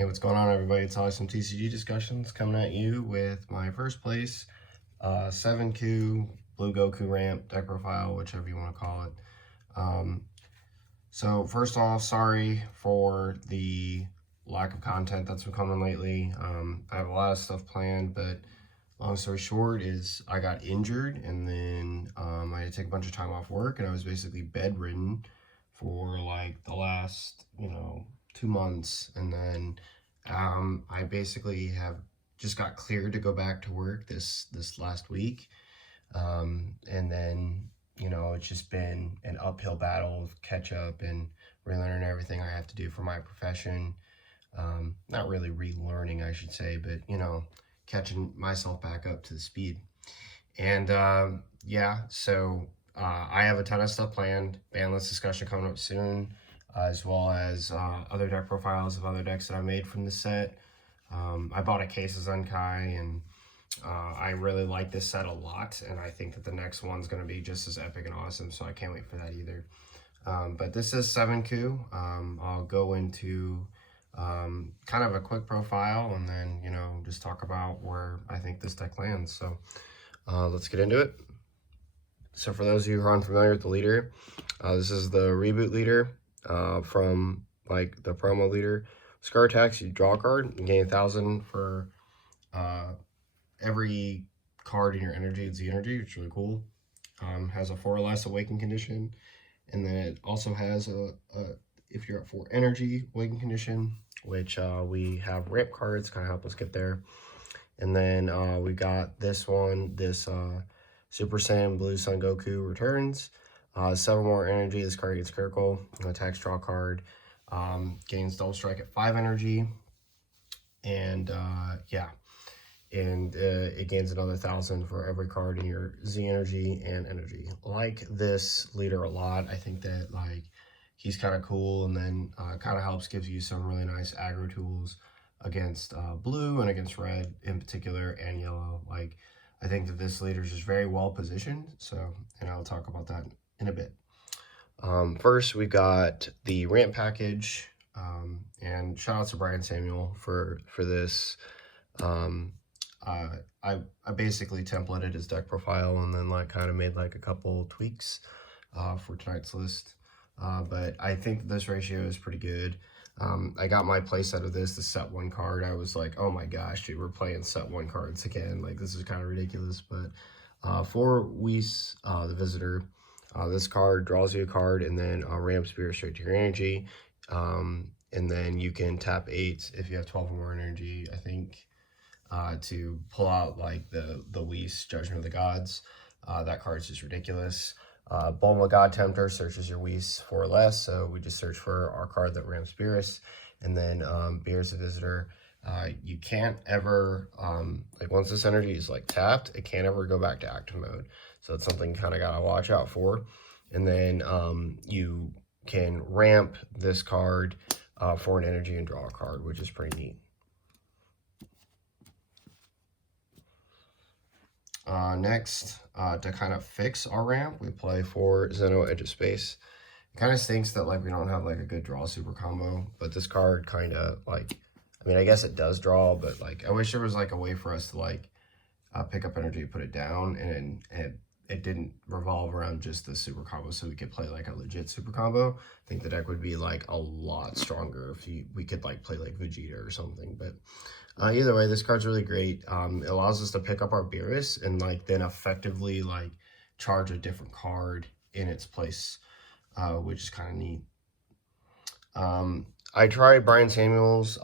Hey, what's going on, everybody? It's Awesome TCG Discussions coming at you with my first place 7Q Blue Goku ramp deck profile, whichever you want to call it. So first off, sorry for the lack of content that's been coming lately. I have a lot of stuff planned, but long story short is I got injured, and then I had to take a bunch of time off work, and I was basically bedridden for like the last 2 months, and then I basically have just got cleared to go back to work this last week, and then it's just been an uphill battle of catch up and relearn everything I have to do for my profession. Not really relearning, I should say, but catching myself back up to the speed. And yeah, so I have a ton of stuff planned. Ban list discussion coming up soon, as well as other deck profiles of other decks that I made from the set. I bought a case of Zenkai, and I really like this set a lot, and I think that the next one's going to be just as epic and awesome, so I can't wait for that either. But this is 7Q. I'll go into kind of a quick profile, and then just talk about where I think this deck lands. So let's get into it. So for those of you who are unfamiliar with the leader, this is the reboot leader from like the promo leader. Scar attacks, you draw a card, you gain 1,000 for every card in your energy. It's the energy, which is really cool. Has a 4 or less awaken condition, and then it also has a if you're at 4 energy awaken condition, which we have ramp cards kind of help us get there. And then we got this one, this Super Saiyan Blue Son Goku returns. 7 more energy. This card gets critical. Attacks, draw a card. Gains double strike at 5 energy. And yeah. And it gains another 1,000 for every card in your Z energy and energy. Like this leader a lot. I think that like he's kind of cool, and then kind of helps, gives you some really nice aggro tools against blue and against red in particular, and yellow. Like I think that this leader is just very well positioned. So, and I'll talk about that in a bit. First, we got the ramp package, and shout out to Brian Samuel for this. I basically templated his deck profile and then like kind of made like a couple tweaks for tonight's list. But I think this ratio is pretty good. I got my playset of this, the set 1 card. I was like, oh my gosh, dude, we're playing set 1 cards again. Like, this is kind of ridiculous. But for Whis, the visitor, this card draws you a card, and then ramp spirit straight to your energy. And then you can tap 8 if you have 12 or more energy, I think, to pull out like the Whis Judgment of the Gods. That card's just ridiculous. Bulma God Tempter searches your Whis 4 or less, so we just search for our card that ramps Beerus. And then Beerus the Visitor, you can't ever, like once this energy is like tapped, it can't ever go back to active mode. So it's something kind of gotta watch out for. And then you can ramp this card for an energy and draw a card, which is pretty neat. Next, to kind of fix our ramp, we play for Zeno Edge of Space. It kind of stinks that like we don't have like a good draw super combo, but this card kind of like, I mean, I guess it does draw, but like I wish there was like a way for us to like pick up energy, put it down, and it didn't revolve around just the super combo, so we could play like a legit super combo. I think the deck would be like a lot stronger if we could like play like Vegeta or something. But either way, this card's really great. It allows us to pick up our Beerus and like then effectively like charge a different card in its place, which is kind of neat. I tried Brian Samuel's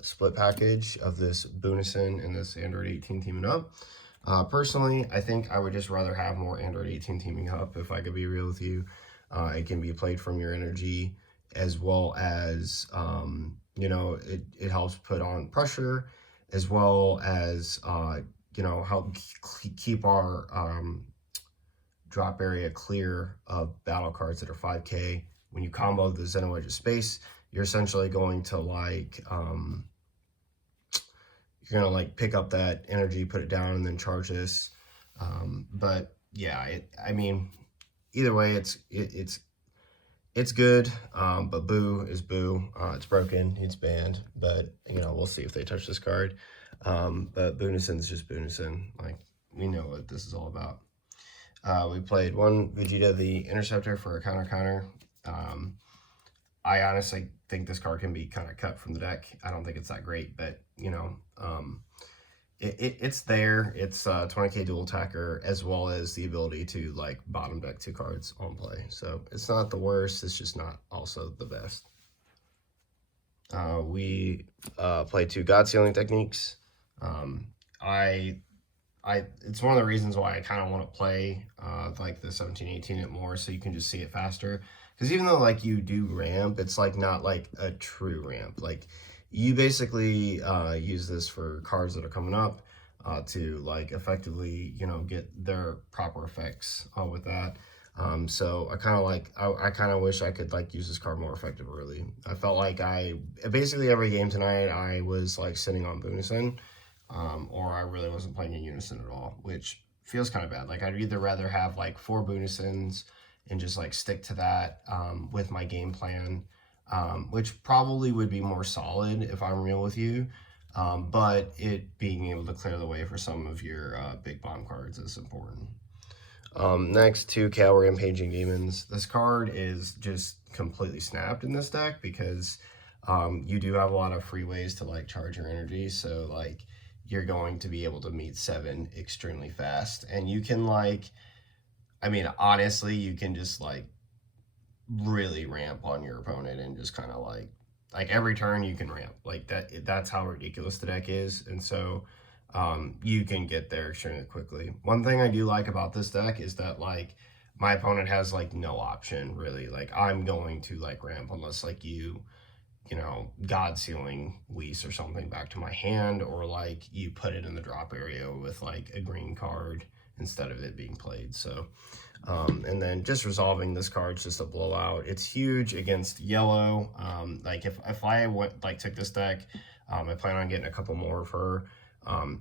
split package of this Boonison and this Android 18 teaming up. Personally, I think I would just rather have more Android 18 teaming up, if I could be real with you. It can be played from your energy, as well as, it helps put on pressure, as well as, help keep our drop area clear of battle cards that are 5K. When you combo the Zeno Edge of Space, you're essentially going to like, you're gonna like pick up that energy, put it down, and then charge this. But yeah, I mean, either way, it's it's good, but Boo is Boo. It's broken, it's banned, but you know, we'll see if they touch this card. But Boonison's just Boonison. Like, we know what this is all about. We played one Vegeta the Interceptor for a counter. I honestly think this card can be kind of cut from the deck. I don't think it's that great, but you know, it's there. It's 20k dual attacker, as well as the ability to like bottom deck 2 cards on play. So it's not the worst. It's just not also the best. We played 2 God Sealing techniques. It's one of the reasons why I kind of want to play like the 17-18 it more, so you can just see it faster. Because even though like you do ramp, it's like not like a true ramp. Like, you basically use this for cards that are coming up to like effectively, you know, get their proper effects with that. So I kind of like, I kind of wish I could like use this card more effective early. I felt like basically every game tonight I was like sitting on Boonison, or I really wasn't playing in Unison at all, which feels kind of bad. Like, I'd either rather have like 4 Boonisons and just like stick to that with my game plan, which probably would be more solid if I'm real with you. But it being able to clear the way for some of your big bomb cards is important. Next, 2 Cal Rampaging Demons. This card is just completely snapped in this deck because you do have a lot of free ways to like charge your energy. So like, you're going to be able to meet 7 extremely fast, and you can like, I mean, honestly, you can just like really ramp on your opponent and just kind of like every turn you can ramp like that. That's how ridiculous the deck is. And so you can get there extremely quickly. One thing I do like about this deck is that like my opponent has like no option really. Like, I'm going to like ramp unless like you know, God Sealing Whis or something back to my hand, or like you put it in the drop area with like a green card instead of it being played. So and then just resolving this card's just a blowout. It's huge against yellow. Like, if I went like took this deck, I plan on getting a couple more of her.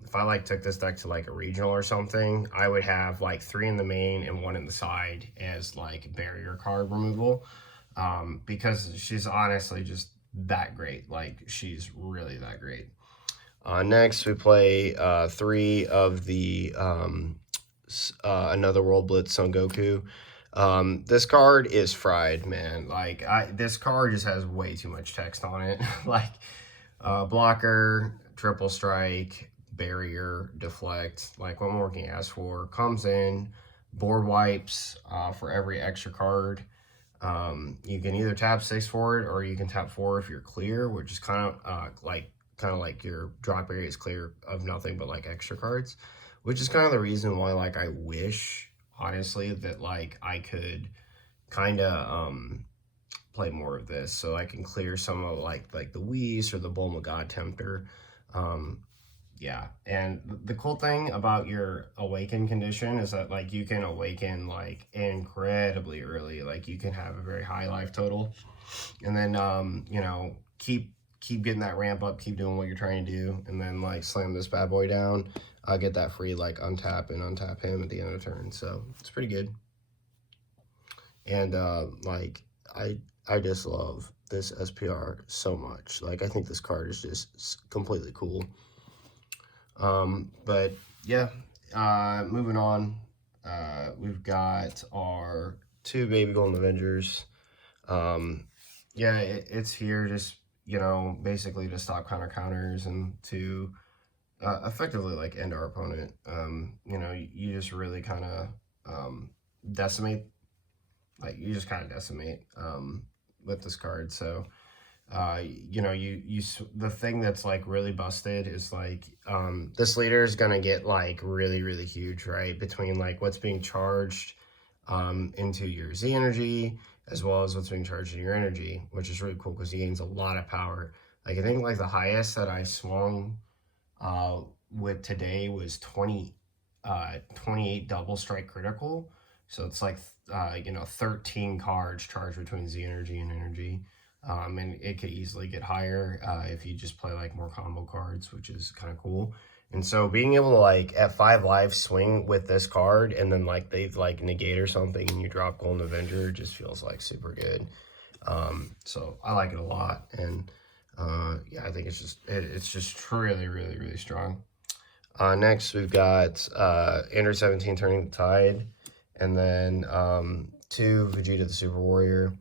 If I like took this deck to like a regional or something, I would have like 3 in the main and 1 in the side as like barrier card removal, because she's honestly just that great. Like, she's really that great. Next, we play 3 of the Another World Blitz Son Goku. This card is fried, man. Like, this card just has way too much text on it. Like, blocker, triple strike, barrier, deflect. Like, what more can you ask for? Comes in, board wipes for every extra card. You can either tap 6 for it, or you can tap 4 if you're clear, which is kind of like your drop area is clear of nothing but like extra cards, which is kind of the reason why like I wish honestly that like I could kind of play more of this so I can clear some of like the Whis or the Bulma God Tempter. Yeah, and the cool thing about your awaken condition is that like you can awaken like incredibly early. Like, you can have a very high life total, and then you know, keep getting that ramp up, keep doing what you're trying to do, and then like slam this bad boy down. I'll get that free like untap him at the end of the turn. So it's pretty good. And like I just love this SPR so much. Like, I think this card is just completely cool. But yeah, moving on, we've got our 2 Baby Golden Avengers. Yeah, it's here just, you know, basically to stop counters and to effectively like end our opponent. You know, you just really kind of decimate, like you just kind of decimate with this card. So you know, the thing that's like really busted is like this leader is gonna get like really huge, right, between like what's being charged into your Z energy as well as what's being charged in your energy, which is really cool because he gains a lot of power. Like, I think like the highest that I swung with today was 28 double strike critical. So it's like you know, 13 cards charged between Z energy and energy. And it could easily get higher if you just play like more combo cards, which is kind of cool. And so being able to like at 5 life swing with this card and then like they like negate or something and you drop Golden Avenger just feels like super good. So I like it a lot, and yeah, I think it's just really really really strong. Next we've got Android 17 Turning the Tide, and then 2 Vegeta the Super Warrior.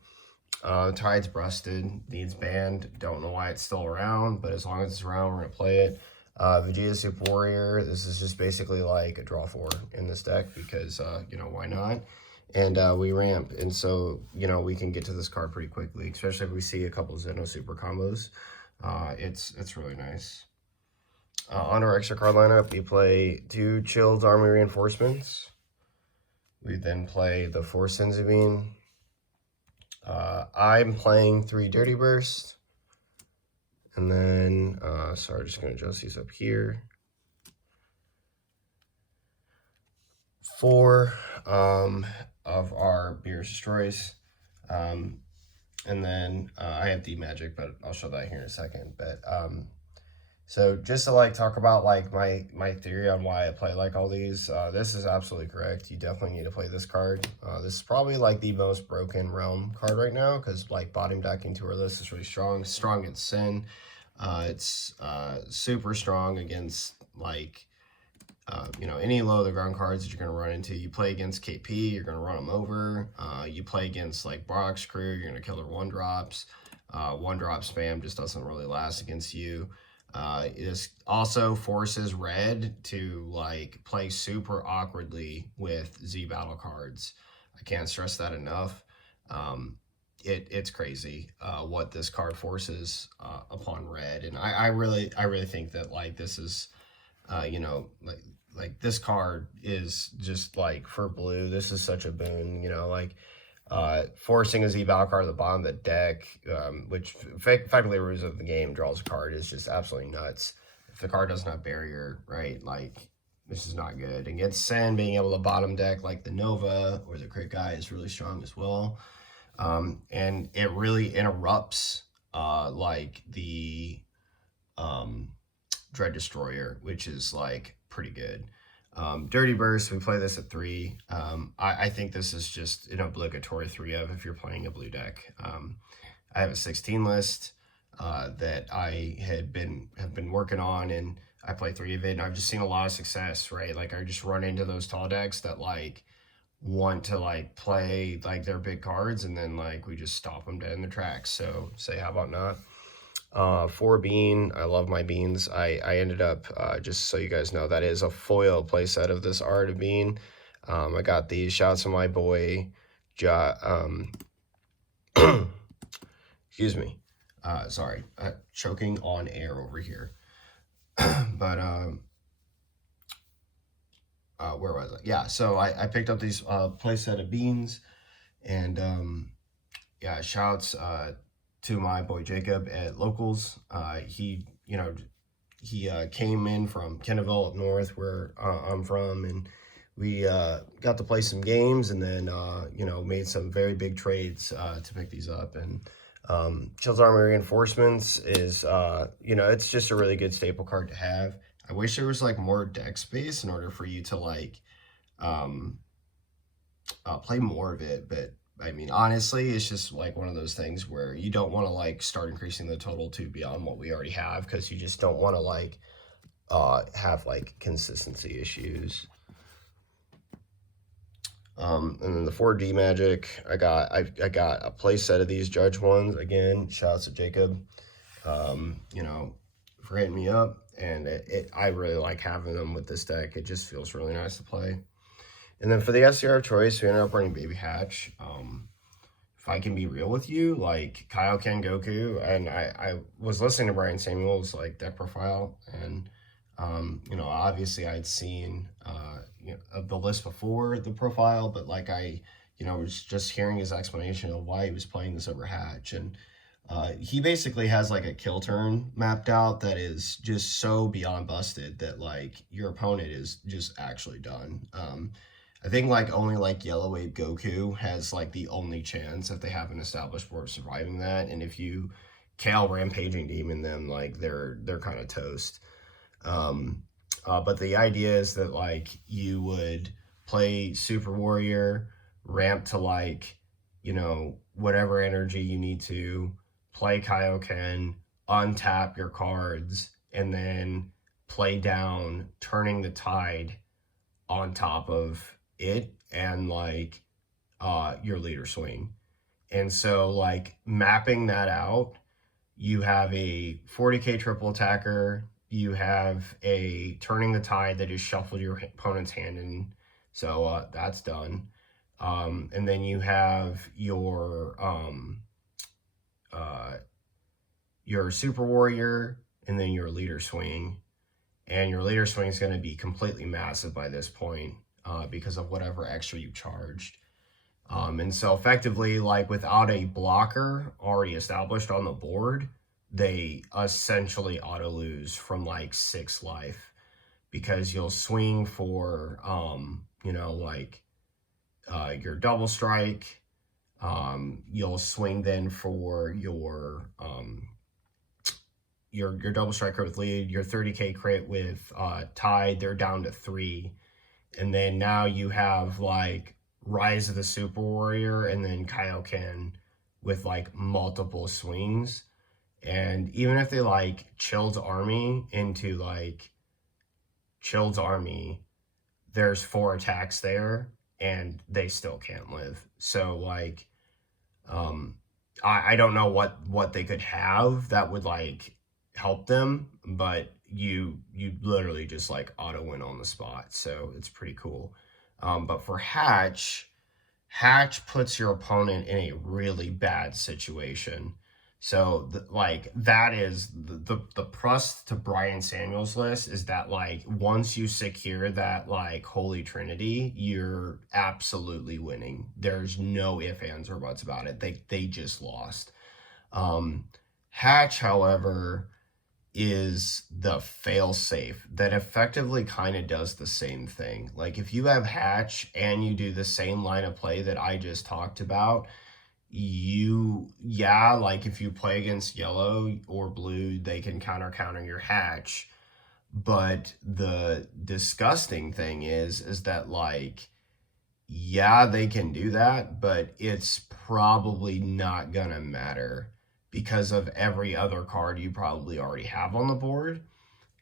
Tide's busted, needs banned. Don't know why it's still around, but as long as it's around, we're gonna play it. Vegeta Super Warrior. This is just basically like a draw 4 in this deck because you know, why not? And we ramp, and so you know we can get to this card pretty quickly, especially if we see a couple Zeno Super combos. It's really nice. On our extra card lineup, we play 2 Chilled Army Reinforcements. We then play the 4 Senzubin. I'm playing 3 Dirty Burst. And then, sorry, just going to adjust these up here. 4 of our Beerus Destroys. And then I have D-Magic, but I'll show that here in a second. But so just to like talk about like my theory on why I play like all these, this is absolutely correct. You definitely need to play this card. This is probably like the most broken Realm card right now because like bottom decking to our list is really strong. Strong against Sin. It's super strong against like you know, any low of the ground cards that you're going to run into. You play against KP, you're going to run them over. You play against like Brock's crew, you're going to kill their 1-drops. 1-drop spam just doesn't really last against you. It also forces red to like play super awkwardly with Z battle cards. I can't stress that enough. It's crazy what this card forces upon red, and I really think that like this is you know, like this card is just like for blue, this is such a boon, you know, like forcing a Z-Battle card at the bottom of the deck, which effectively rules of the game, draws a card, is just absolutely nuts. If the card doesn't have barrier, right, like this is not good. Against Sen, being able to bottom deck like the Nova or the Crit Guy is really strong as well. And it really interrupts like the Dread Destroyer, which is like pretty good. Dirty Burst, we play this at 3. I think this is just an obligatory 3 of if you're playing a blue deck. I have a 16 list that I have been working on, and I play 3 of it, and I've just seen a lot of success, right? Like I just run into those tall decks that like want to like play like their big cards, and then like we just stop them dead in their tracks. So say, how about not? 4 Bean, I love my beans. I ended up, just so you guys know, that is a foil playset of this Art of Bean. I got these. Shouts to my boy, excuse me. Sorry, choking on air over here. But, where was I? Yeah, so I picked up these playset of beans, and yeah, shouts to my boy Jacob at Locals. He, you know, he came in from Kenneville up north, where I'm from, and we got to play some games, and then you know, made some very big trades to pick these up. And Chilled Armor Reinforcements is you know, it's just a really good staple card to have. I wish there was like more deck space in order for you to like play more of it, but I mean, honestly, it's just like one of those things where you don't want to like start increasing the total to beyond what we already have, because you just don't want to like have like consistency issues. And then the 4D Magic, I got a play set of these Judge ones. Again, shouts to Jacob, you know, for hitting me up, and I really like having them with this deck. It just feels really nice to play. And then for the SCR of choice, we ended up running Baby Hatch. If I can be real with you, like Kaioken Goku, and I was listening to Brian Samuel's like deck profile, and you know, obviously I'd seen you know, the list before the profile, but like you know, was just hearing his explanation of why he was playing this over Hatch, and he basically has like a kill turn mapped out that is just so beyond busted that like your opponent is just actually done. I think like only like Yellow Wave Goku has like the only chance if they have an established board of surviving that. And if you Kale Rampaging Demon them, like they're kind of toast. Um, but the idea is that like you would play Super Warrior, ramp to like, whatever energy you need to, play Kaioken, untap your cards, and then play down Turning the Tide on top of it and like your leader swing. And so like mapping that out, you have a 40k triple attacker, you have a Turning the Tide that just shuffled your opponent's hand, and so that's done. And then you have your Super Warrior, and then your leader swing. And your leader swing is going to be completely massive by this point because of whatever extra you charged. And so effectively, like without a blocker already established on the board, they essentially auto lose from like 6 life because you'll swing for, your double strike. You'll swing then for your double strike crit with lead, your 30k crit with tide. They're down to 3, and then now you have like Rise of the Super Warrior and then Kaioken with like multiple swings. And even if they like Chilled Army into like Chilled Army, there's 4 attacks there and they still can't live. So like I don't know what they could have that would like help them, but you literally just like auto win on the spot. So it's pretty cool. But for Hatch puts your opponent in a really bad situation. So that is the plus to Brian Samuel's list is that like once you secure that like Holy Trinity, you're absolutely winning. There's no ifs, ands, or buts about it. They just lost. Hatch, however, is the fail-safe that effectively kind of does the same thing. Like if you have Hatch and you do the same line of play that I just talked about, like if you play against yellow or blue, they can counter your Hatch. But the disgusting thing is that like, they can do that, but it's probably not gonna matter because of every other card you probably already have on the board.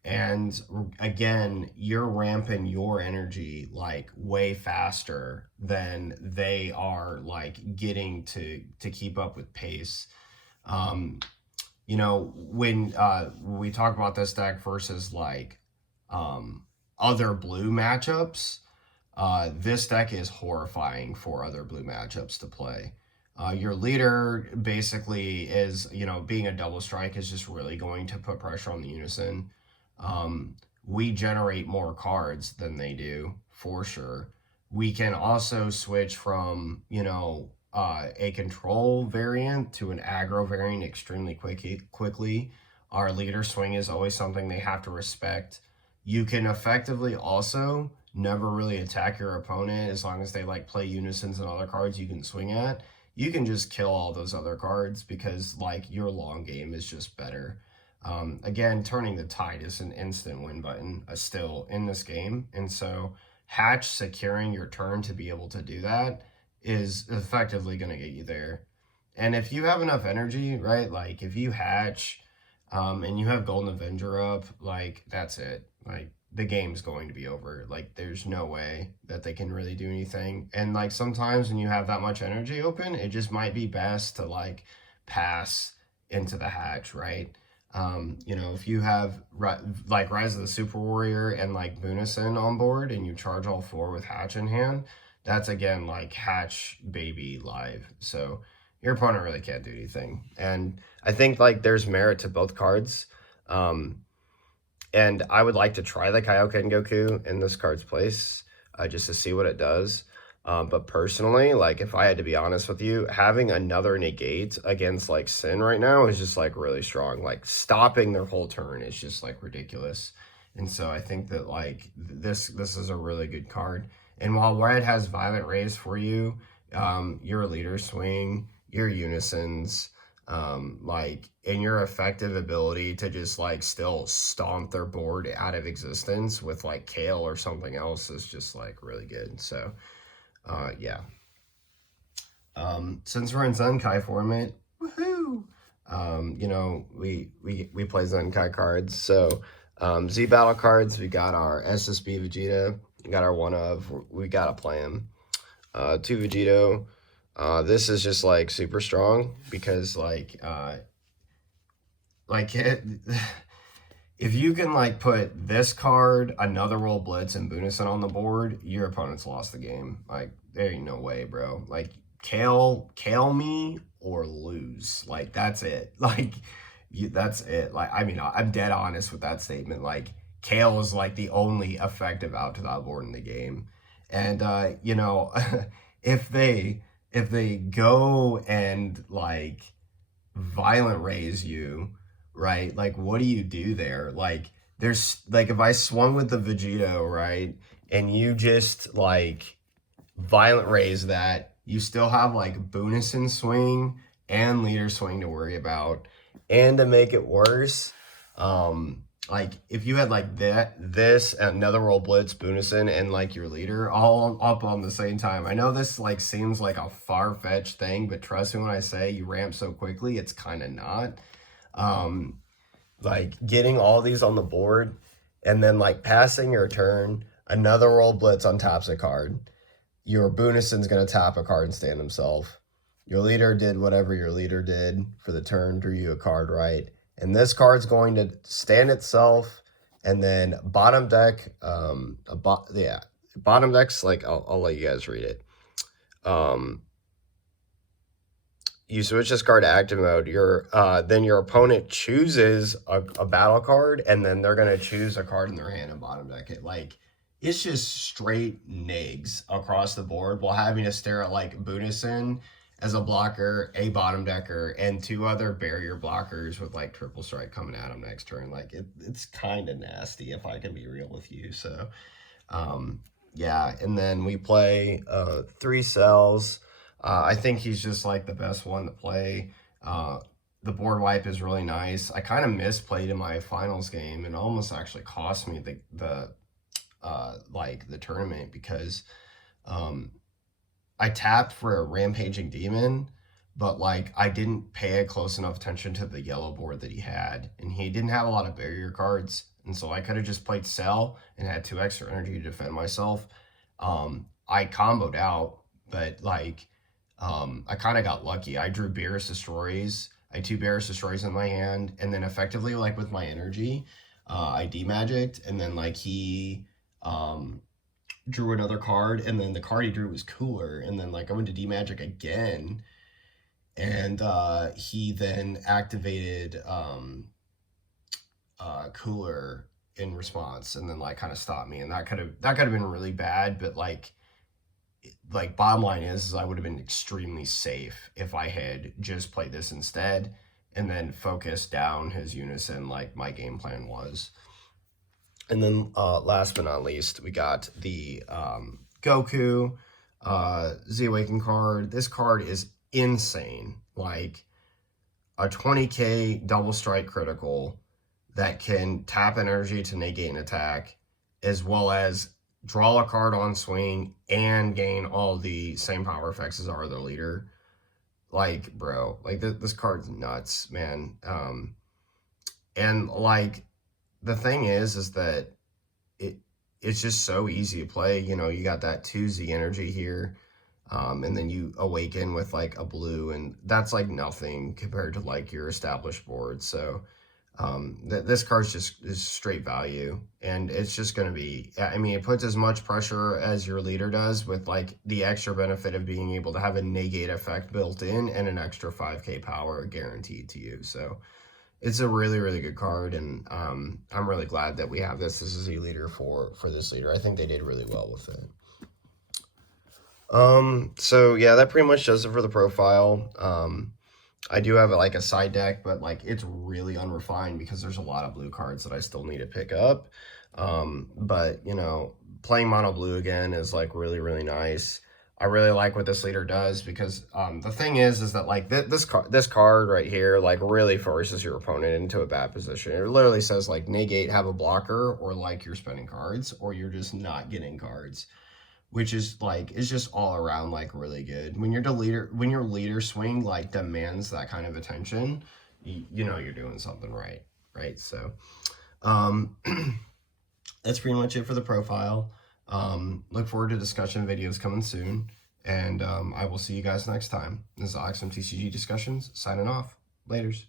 And again, you're ramping your energy like way faster than they are like getting to keep up with pace. When we talk about this deck versus like other blue matchups, this deck is horrifying for other blue matchups to play. Your leader basically is, being a double strike is just really going to put pressure on the unison. We generate more cards than they do, for sure. We can also switch from, a control variant to an aggro variant extremely quickly. Our leader swing is always something they have to respect. You can effectively also never really attack your opponent as long as they like play unisons and other cards you can swing at. You can just kill all those other cards because like your long game is just better. Again, Turning the Tide is an instant win button still in this game. And so Hatch securing your turn to be able to do that is effectively going to get you there. And if you have enough energy, right, like if you Hatch and you have Golden Avenger up, like that's it. Like the game's going to be over. Like there's no way that they can really do anything. And like sometimes when you have that much energy open, it just might be best to like pass into the Hatch, right? If you have like Rise of the Super Warrior and like Bunison on board and you charge all 4 with Hatch in hand, that's again like Hatch baby live. So your opponent really can't do anything. And I think like there's merit to both cards. And I would like to try the Kaioken Goku in this card's place just to see what it does. But personally, like if I had to be honest with you, having another negate against like Sin right now is just like really strong. Like stopping their whole turn is just like ridiculous. And so I think that like this is a really good card. And while red has Violent Rays for you, your Leader Swing, your Unisons, like, and your effective ability to just like still stomp their board out of existence with like Kale or something else is just like really good. So yeah. Since we're in Zenkai format, woohoo! You know, we play Zenkai cards. So Z battle cards, we got our SSB Vegeta, we got our one of, we gotta play him. 2 Vegito. This is just like super strong because like if you can like put this card, another roll Blitz, and Bunison on the board, your opponent's lost the game. Like there ain't no way, bro. Like kale me or lose. Like that's it. Like that's it. Like I mean, I'm dead honest with that statement. Like Kale is like the only effective out to that board in the game, and you know, if they go and like Violent Rays you, right? Like, what do you do there? Like, there's like if I swung with the Vegito, right, and you just like Violent Rays that, you still have like Bunison Swing and Leader Swing to worry about. And to make it worse, like if you had like this another roll Blitz, Bunison, and like your Leader all up on the same time. I know this like seems like a far-fetched thing, but trust me when I say you ramp so quickly, it's kind of not. Like getting all these on the board and then like passing your turn, another roll Blitz untaps a card. Your Bunison's going to tap a card and stand himself. Your Leader did whatever your Leader did for the turn, drew you a card, right? And this card's going to stand itself, and then bottom deck, bottom deck's like, I'll let you guys read it. You switch this card to active mode, then your opponent chooses a battle card, and then they're going to choose a card in their hand and bottom deck it. Like, it's just straight nigs across the board while having to stare at like Bunison as a blocker, a bottom decker, and 2 other barrier blockers with like triple strike coming at them next turn. Like it's kind of nasty if I can be real with you. So yeah, and then we play 3 cells. I think he's just like the best one to play. The board wipe is really nice. I kind of misplayed in my finals game and almost actually cost me the tournament because I tapped for a rampaging demon, but like I didn't pay a close enough attention to the yellow board that he had, and he didn't have a lot of barrier cards, and so I could have just played Cell and had 2 extra energy to defend myself. I comboed out, but like I kind of got lucky. I drew Beerus Destroys. I had 2 Beerus Destroys in my hand, and then effectively like with my energy, I demagicked, and then like he drew another card, and then the card he drew was Cooler, and then like I went to demagic again, and he then activated Cooler in response, and then like kind of stopped me, and that could have been really bad, but like bottom line is I would have been extremely safe if I had just played this instead and then focused down his Unison like my game plan was. And then last but not least, we got the Goku Z Awaken card. This card is insane. Like a 20k double strike critical that can tap energy to negate an attack, as well as draw a card on swing and gain all the same power effects as our other leader. Like, bro, like this card's nuts, man. And like the thing is that it's just so easy to play. You know, you got that 2Z energy here, and then you awaken with like a blue, and that's like nothing compared to like your established board. So this card's just is straight value, and it's just going to be, I mean, it puts as much pressure as your leader does, with like the extra benefit of being able to have a negate effect built in and an extra 5k power guaranteed to you. So it's a really, really good card, and I'm really glad that we have this as a leader for this leader. I think they did really well with it. So yeah, that pretty much does it for the profile. I do have like a side deck, but like it's really unrefined because there's a lot of blue cards that I still need to pick up. But you know, playing mono blue again is like really, really nice. I really like what this leader does because the thing is that like this card right here like really forces your opponent into a bad position. It literally says like negate, have a blocker, or like you're spending cards, or you're just not getting cards, which is like it's just all around like really good. When your leader swing like demands that kind of attention, you know you're doing something right, right? So um that's pretty much it for the profile. Look forward to discussion videos coming soon, and I will see you guys next time. This is Alex from TCG Discussions signing off. Laters.